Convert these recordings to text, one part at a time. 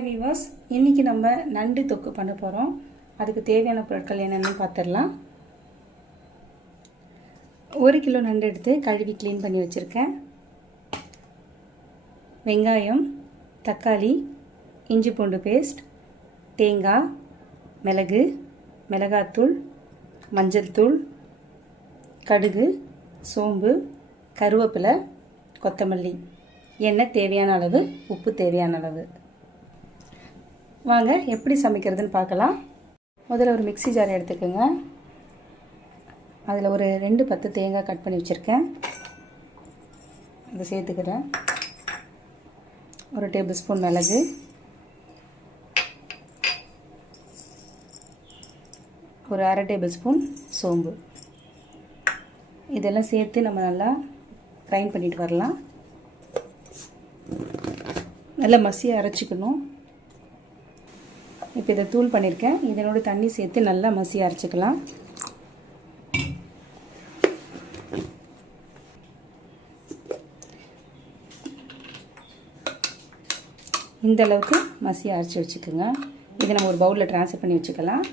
Hi viewers, இன்றைக்கி நம்ம நண்டு தொக்கு பண்ண போகிறோம். அதுக்கு தேவையான பொருட்கள் என்னென்னு பார்த்துடலாம். 1 கிலோ நண்டு எடுத்து கழுவி க்ளீன் பண்ணி வச்சுருக்கேன். வெங்காயம், தக்காளி, இஞ்சி பூண்டு பேஸ்ட், தேங்காய், மிளகு, மிளகாத்தூள், மஞ்சள் தூள், கடுகு, சோம்பு, கருவேப்பிலை, கொத்தமல்லி, எண்ணெய் தேவையான அளவு, உப்பு தேவையான அளவு. வாங்க எப்படி சமைக்கிறதுன்னு பார்க்கலாம். முதல்ல ஒரு மிக்ஸி ஜார் எடுத்துக்கோங்க. அதில் ஒரு 2 பத்து தேங்காய் கட் பண்ணி வச்சுருக்கேன். அதை சேர்த்துக்கிறேன். ஒரு டேபிள் ஸ்பூன் மிளகு, ஒரு அரை டேபிள் ஸ்பூன் சோம்பு, இதெல்லாம் சேர்த்து நம்ம நல்லா கிரைண்ட் பண்ணிட்டு வரலாம். நல்லா மசியாக அரைச்சிக்கணும். இப்போ இதை தூள் பண்ணியிருக்கேன். இதனோட தண்ணி சேர்த்து நல்லா மசியாக அரைச்சிக்கலாம். இந்த அளவுக்கு மசியாக அரைச்சி வச்சுக்கோங்க. இதை நம்ம ஒரு பவுலில் ட்ரான்ஸ்ஃபர் பண்ணி வச்சுக்கலாம்.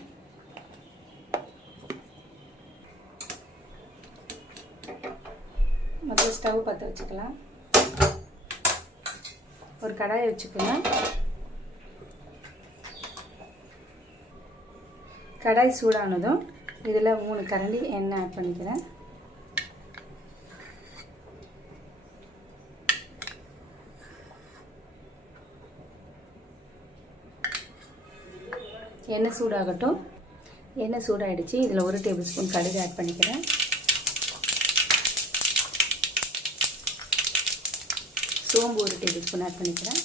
முதல்ல ஸ்டவ் பற்ற வச்சுக்கலாம். ஒரு கடாயை வச்சுக்கோங்க. கடாய் சூடானதும் இதில் 3 கரண்டி எண்ணெய் ஆட் பண்ணிக்கிறேன். எண்ணெய் சூடாகட்டும். எண்ணெய் சூடாகிடுச்சு. இதில் 1 டேபிள் ஸ்பூன் கடுகு ஆட் பண்ணிக்கிறேன். சோம்பு 1 டேபிள் ஸ்பூன் ஆட் பண்ணிக்கிறேன்.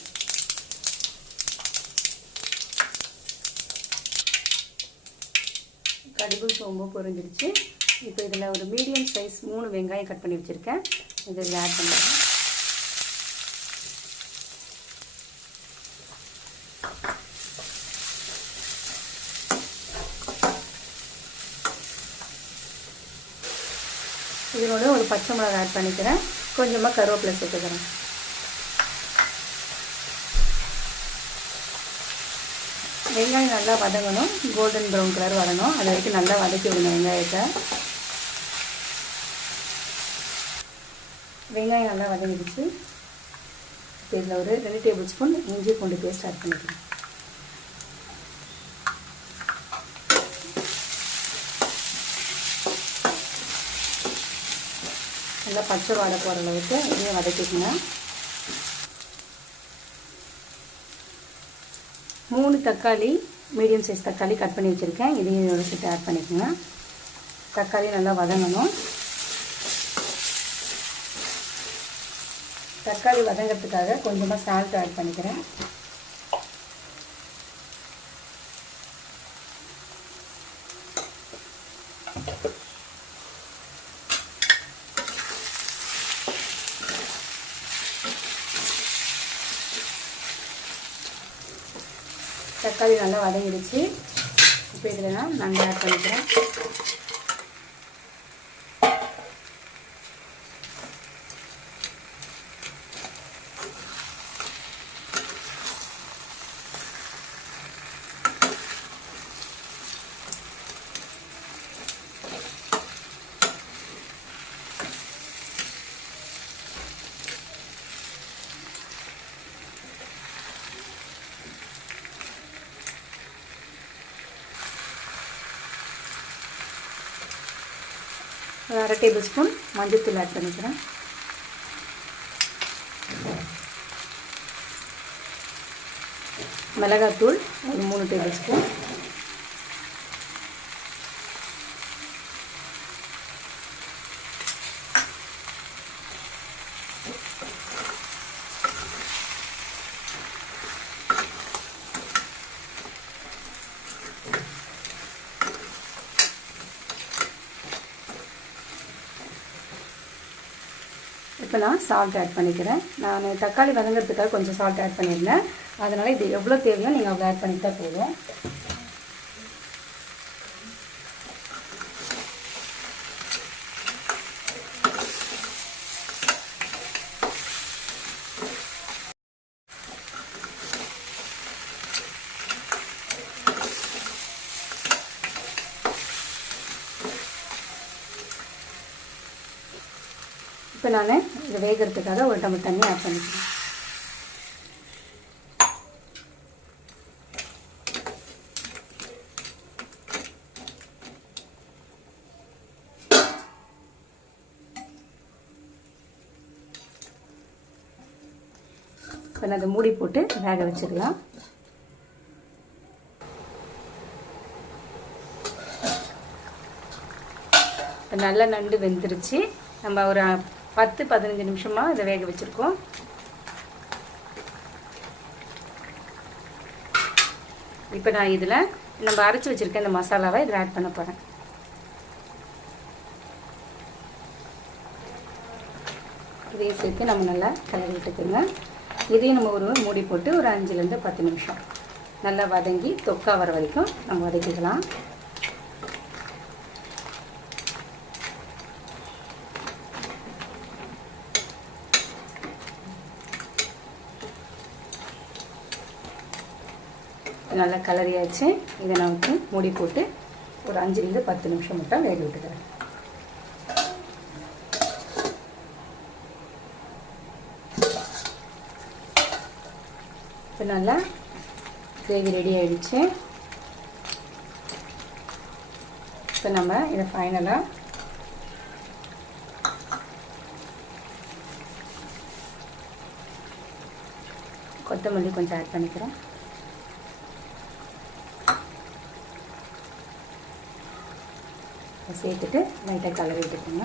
கடுகு சோம்பு பொரிஞ்சிடுச்சு. இப்போ இதில் ஒரு மீடியம் சைஸ் 3 வெங்காயம் கட் பண்ணி வச்சுருக்கேன். இதில் ஆட் பண்ணிக்கிறேன். இதனோட ஒரு பச்சை மிளகாய் ஆட் பண்ணிக்கிறேன். கொஞ்சமாக கருவேப்பிலை சேர்த்துக்கிறேன். வெங்காயம் நல்லா வதங்கணும். கோல்டன் ப்ரௌன் கலர் வரணும். அது வரைக்கும் நல்லா வதக்கி விடணும் வெங்காயத்தை. வெங்காயம் நல்லா வதங்கிடுச்சு. இதில் ஒரு 2 டேபிள் ஸ்பூன் இஞ்சி பூண்டு பேஸ்ட் ஆட் பண்ணிக்கிறேன். நல்லா பச்சை வாடை போகிற அளவுக்கு இதையும் வதக்கிக்கோங்க. 3 தக்காளி, மீடியம் சைஸ் தக்காளி கட் பண்ணி வச்சுருக்கேன். இதையும் இதோட சேர்த்து ஆட் பண்ணிக்கோங்க. தக்காளி நல்லா வதங்கணும். தக்காளி வதங்கிறதுக்காக கொஞ்சமாக சால்ட் ஆட் பண்ணிக்கிறேன். தக்காளி நல்லா வதங்கிடுச்சு. இப்போ இதில் நான் நண்டு ஆட் பண்ணிக்கிறேன். ஒரு அரை டேபிள் ஸ்பூன் மஞ்சள் தூள் ஆட் பண்ணிக்கிறேன். மிளகாத்தூள் ஒரு 3 டேபிள் ஸ்பூன். இப்போ நான் சால்ட் ஆட் பண்ணிக்கிறேன். நான் தக்காளி வதங்கிறதுக்காக கொஞ்சம் சால்ட் ஆட் பண்ணியிருந்தேன். அதனால் இது எவ்வளோ தேவையோ நீங்கள் அவ்வளோ ஆட் பண்ணிட்டா போதும். இப்போ நான் இது வேகிறதுக்காக ஒரு டம்ளர் தண்ணி ஆட் பண்ணிக்கிறேன். இப்போ நான் அதை மூடி போட்டு வேக வச்சிடலாம். இப்போ நல்லா நண்டு வெந்துருச்சு. நம்ம ஒரு 10-15 நிமிஷமாக இதை வேக வச்சுருக்கோம். இப்போ நான் இதில் நம்ம அரைச்சி வச்சுருக்க இந்த மசாலாவை இதில் ஆட் பண்ண போகிறேன். இதையும் சேர்த்து நம்ம நல்லா கிளறி விட்டுக்குங்க. இதையும் நம்ம ஒரு மூடி போட்டு ஒரு 5-10 நிமிஷம் நல்லா வதங்கி தொக்கா வர வரைக்கும் நம்ம வதக்கிக்கலாம். நல்லா கலரியாச்சு. இதை நான் வந்து மூடி போட்டு ஒரு 5-10 நிமிஷம் மட்டும் வேக விட்டுக்கிறேன். இப்போ நல்லா கிரேவி ரெடி ஆகிடுச்சு. இப்போ நம்ம இதை ஃபைனலாக கொத்தமல்லி கொஞ்சம் ஆட் பண்ணிக்கிறோம். சேர்த்துட்டு லைட்டாக கலரி விட்டுக்கோங்க.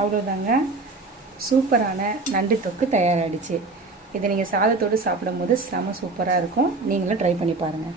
அவ்வளோதாங்க, சூப்பரான நண்டு தொக்கு தயாராகிடுச்சு. இதை நீங்கள் சாதத்தோடு சாப்பிடும்போது செம சூப்பராக இருக்கும். நீங்களும் ட்ரை பண்ணி பாருங்கள்.